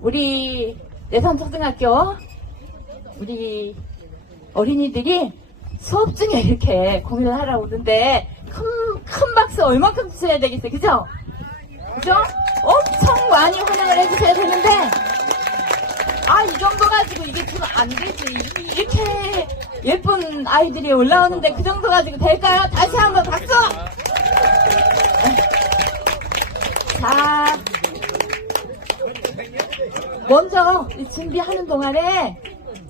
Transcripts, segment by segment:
우리 내산초등학교 우리 어린이들이 수업 중에 이렇게 공연을 하러 오는데 큰, 큰 박수 얼마큼 주셔야 되겠어요. 그죠? 그죠? 엄청 많이 환영을 해주셔야 되는데 아, 이 정도 가지고 이게 좀안 되지. 이렇게 예쁜 아이들이 올라오는데 그 정도 가지고 될까요? 다시 한번 박수! 자, 먼저 이 준비하는 동안에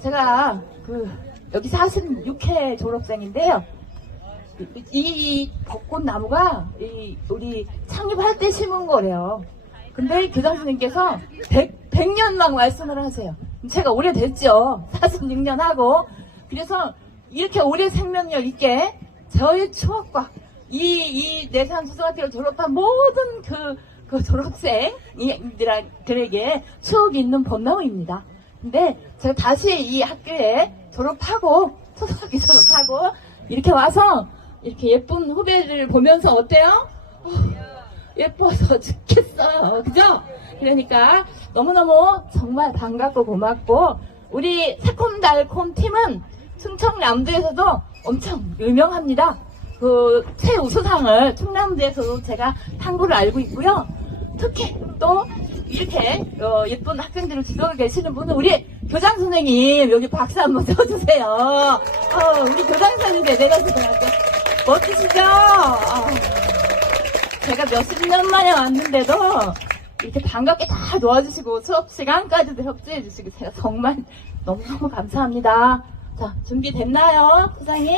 제가 그 여기 46회 졸업생인데요. 이, 이 벚꽃 나무가 이 우리 창립할 때 심은 거래요. 근데 교장 선생님께서 100, 100년만 말씀을 하세요. 제가 오래됐죠. 46년 하고. 그래서 이렇게 오래 생명력 있게 저의 추억과 이, 이 내산 수성학교를 졸업한 모든 그, 그 졸업생들에게 추억이 있는 벚나무입니다. 근데 제가 다시 이 학교에 졸업하고, 초등학교 졸업하고, 이렇게 와서 이렇게 예쁜 후배를 보면서 어때요? 어, 예뻐서 죽겠어요. 그죠? 그러니까 너무너무 정말 반갑고 고맙고 우리 새콤달콤 팀은 충청남도에서도 엄청 유명합니다. 그 최우수상을 충남도에서도 제가 탕구를 알고 있고요. 특히 또 이렇게 어, 예쁜 학생들을 지도하고 계시는 분은 우리 교장 선생님 여기 박수 한번 쳐주세요. 어, 우리 교장 선생님 내려주세요. 멋지시죠? 어. 제가 몇십 년 만에 왔는데도 이렇게 반갑게 다 도와주시고 수업 시간까지도 협조해 주시고 제가 정말 너무너무 감사합니다. 자, 준비됐나요? 소장님?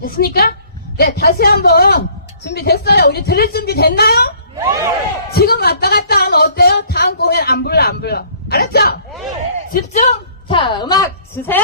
됐습니까? 네, 다시 한번 준비됐어요? 우리 들을 준비 됐나요? 네! 지금 왔다 갔다 하면 어때요? 다음 공연 안 불러, 안 불러. 알았죠? 네! 집중! 자, 음악 주세요!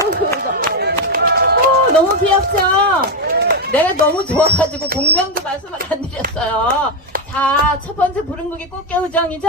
어, 너무 귀엽죠? 내가 너무 좋아가지고 공명도 말씀을 안 드렸어요. 자, 첫 번째 부른 곡이 꽃게우정이죠?